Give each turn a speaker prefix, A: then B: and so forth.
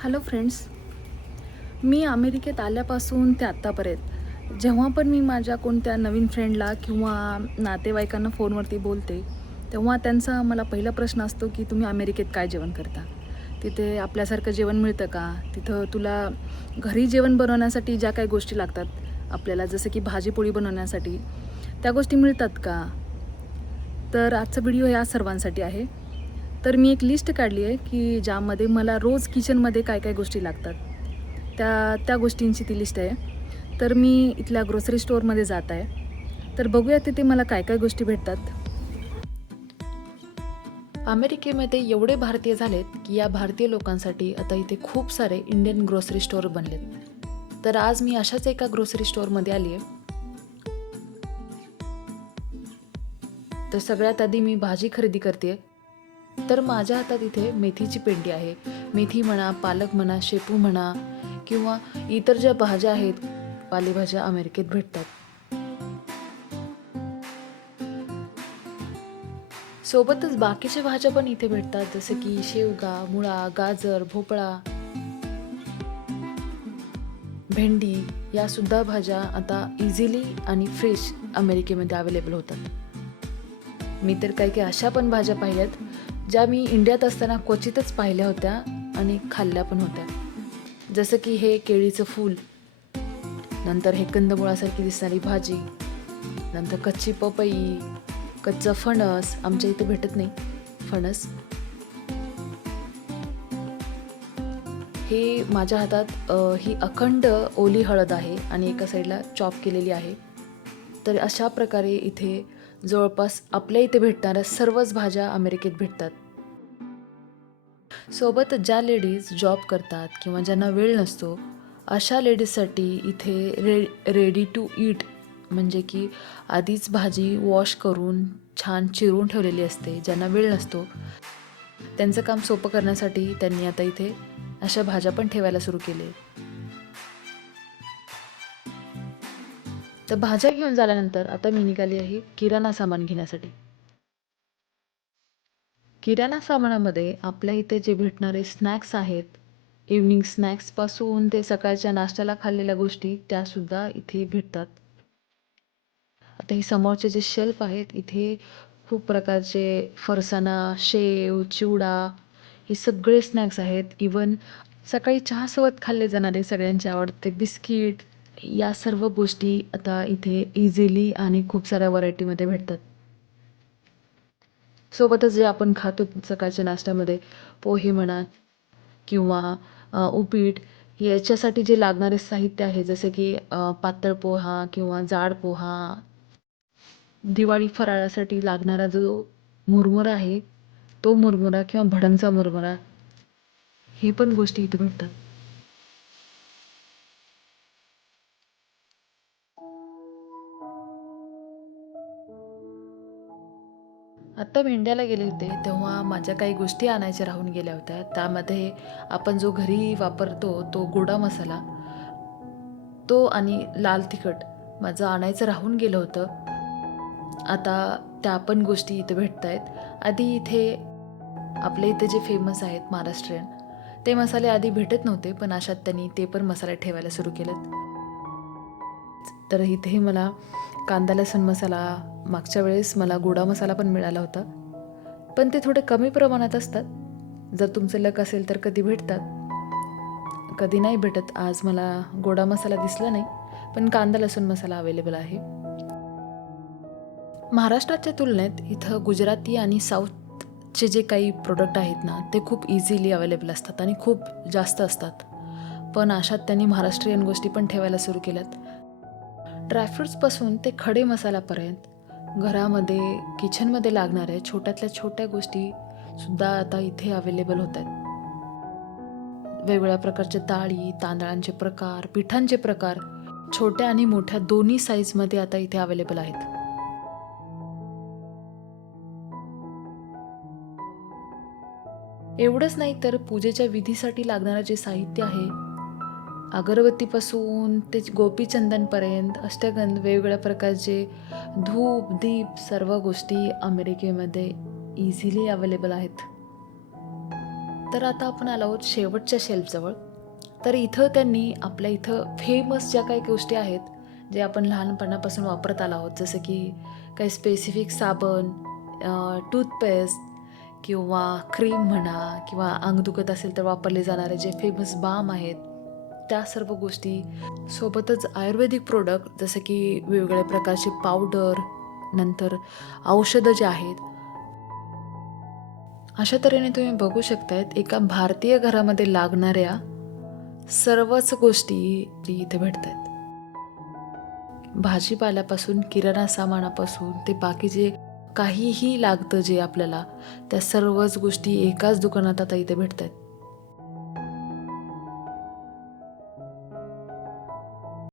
A: Hello friends मी अमेरिकेत आल्यापासून ते आत्तापर्यंत जेव्हा पण मी माझ्या कोणत्या नवीन फ्रेंडला किंवा नातेवाईकांना फोनवरती बोलते तेव्हा त्यांचा मला पहिला प्रश्न असतो की तुम्ही अमेरिकेत काय जेवण करता? तिथे आपल्यासारखं जेवण मिळतं का? तिथं तुला घरी जेवण बनवण्यासाठी ज्या काही गोष्टी लागतात आपल्याला जसं की भाजीपोळी बनवण्यासाठी त्या गोष्टी मिळतात का? तर आजचा व्हिडिओ या सर्वांसाठी आहे. तर मी एक लिस्ट काढली आहे की ज्यामध्ये मला रोज किचनमध्ये काय काय गोष्टी लागतात. त्या त्या गोष्टींची ती लिस्ट आहे. तर मी इथल्या ग्रोसरी स्टोअरमध्ये जात आहे. तर बघूया तिथे मला काय काय गोष्टी भेटतात. अमेरिकेमध्ये एवढे भारतीय झालेत की या भारतीय लोकांसाठी आता इथे खूप सारे इंडियन ग्रोसरी स्टोअर बनलेत. तर आज मी अशाच एका ग्रोसरी स्टोअरमध्ये आली आहे तर सगळ्यात आधी मी भाजी खरेदी करते तर माझ्या हातात इथे मेथीची पेंडी आहे. मेथी म्हणा पालक म्हणा शेपू म्हणा किंवा इतर ज्या भाज्या आहेत पालेभाज्या अमेरिकेत भेटतात. सोबतच बाकीच्या भाज्या पण इथे भेटतात जसे की शेवगा मुळा गाजर भोपळा. भेंडी या सुद्धा भाज्या आता इझिली आणि फ्रेश अमेरिकेमध्ये अवेलेबल होतात. मी तर काही काही अशा पण भाज्या पाहिल्यात ज्या मी इंडियात असताना क्वचितच पाहिल्या होत्या आणि खाल्ल्या पण होत्या. जसं की हे केळीचं फूल नंतर हे कंदमुळासारखी दिसणारी भाजी नंतर कच्ची पपई कच्चा फणस आमच्या इथे भेटत नाही. फणस. हे माझ्या हातात ही अखंड ओली हळद आहे आणि एका साईडला चॉप केलेली आहे. तर अशा प्रकारे इथे जवळपास आपल्या इथे भेटणाऱ्या सर्वच भाज्या अमेरिकेत भेटतात. सोबत ज्या लेडीज जॉब करतात किंवा ज्यांना वेळ नसतो अशा लेडीजसाठी इथे रे रेडी टू ईट म्हणजे की आधीच भाजी वॉश करून छान चिरून ठेवलेली असते ज्यांना वेळ नसतो. त्यांचं काम सोपं करण्यासाठी त्यांनी आता इथे अशा भाज्या पण ठेवायला सुरू केले. तर भाज्या घेऊन झाल्यानंतर आता मी निघाली आहे किराणा सामान घेण्यासाठी. किराणा सामानामध्ये आपल्या इथे जे भेटणारे स्नॅक्स आहेत इव्हनिंग स्नॅक्सपासून ते सकाळच्या नाश्त्याला खाल्लेल्या गोष्टी त्यासुद्धा इथे भेटतात. आता हे समोरचे जे शेल्फ आहेत इथे खूप प्रकारचे फरसाणा शेव चिवडा हे सगळे स्नॅक्स आहेत. इवन सकाळी चहासोबत खाल्ले जाणारे सगळ्यांचे आवडते. बिस्किट या सर्व गोष्टी आता इथे इझिली आणि खूप साऱ्या व्हरायटीमध्ये भेटतात. सोबतच जे आपण खातो सकाळच्या नाश्त्यामध्ये पोहे म्हणा किंवा उपीट याच्यासाठी जे लागणारे साहित्य आहे जसे की पातळ पोहा किंवा जाड पोहा दिवाळी फराळासाठी लागणारा जो मुरमुरा आहे तो मुरमुरा किंवा भडंगचा मुरमुरा हे पण गोष्टी इथे भेटतात. आत्ता भेंड्याला गेले होते तेव्हा माझ्या काही गोष्टी आणायच्या राहून गेल्या होत्या. त्यामध्ये आपण जो घरी वापरतो तो गोडा मसाला तो आणि लाल तिखट माझं आणायचं राहून गेलं होतं. आता त्या पण गोष्टी इथे भेटत आहेत आधी इथे आपल्या इथे जे फेमस आहेत महाराष्ट्रीयन ते मसाले आधी भेटत नव्हते पण अशात त्यांनी ते पण मसाले ठेवायला सुरू केलेत. तर इथे मला कांदा लसूण मसाला मागच्या वेळेस मला गोडा मसाला पण मिळाला होता. पण ते थोडे कमी प्रमाणात असतात. जर तुमचं लक असेल तर कधी भेटतात. कधी नाही भेटत. आज मला गोडा मसाला दिसला नाही पण कांदा लसूण मसाला अवेलेबल आहे. महाराष्ट्राच्या तुलनेत इथं गुजराती आणि साऊथचे जे काही प्रोडक्ट आहेत ना ते खूप इझिली अवेलेबल असतात आणि खूप जास्त असतात. पण अशात त्यांनी महाराष्ट्रीयन गोष्टी पण ठेवायला सुरू केल्यात. ड्रायफ्रुट्सपासून ते खडे मसाल्यापर्यंत घरामध्ये किचनमध्ये लागणाऱ्या छोट्यातल्या छोट्या गोष्टी सुद्धा आता इथे अवेलेबल होत आहेत. वेगवेगळ्या प्रकारच्या डाळी तांदळांचे प्रकार पिठांचे प्रकार छोट्या आणि मोठ्या दोन्ही साईजमध्ये आता इथे अवेलेबल आहेत. एवढंच नाही तर पूजेच्या विधीसाठी लागणारं जे साहित्य आहे अगरबत्तीपासून ते गोपीचंदनपर्यंत अष्टगंध वेगवेगळ्या प्रकारचे धूप दीप सर्व गोष्टी अमेरिकेमध्ये इझिली अवेलेबल आहेत. तर आता आपण आलो आहोत शेवटच्या शेल्फजवळ तर इथं त्यांनी आपल्या इथं फेमस ज्या काही गोष्टी आहेत जे आपण लहानपणापासून वापरत आलो आहोत जसं की काही स्पेसिफिक साबण टूथपेस्ट किंवा क्रीम म्हणा किंवा अंग दुखत असेल तर वापरले जाणारे जे फेमस बाम आहेत त्या सर्व गोष्टी. सोबतच आयुर्वेदिक प्रोडक्ट जसं की वेगवेगळ्या प्रकारचे पावडर नंतर औषधं जे आहेत. अशा तऱ्हेने तुम्ही बघू शकतायत एका भारतीय घरामध्ये लागणाऱ्या सर्वच गोष्टी इथे भेटत आहेत भाजीपाल्यापासून किराणा सामानापासून ते बाकी जे काहीही लागतं जे आपल्याला त्या सर्वच गोष्टी एकाच दुकानात आता इथे भेटत आहेत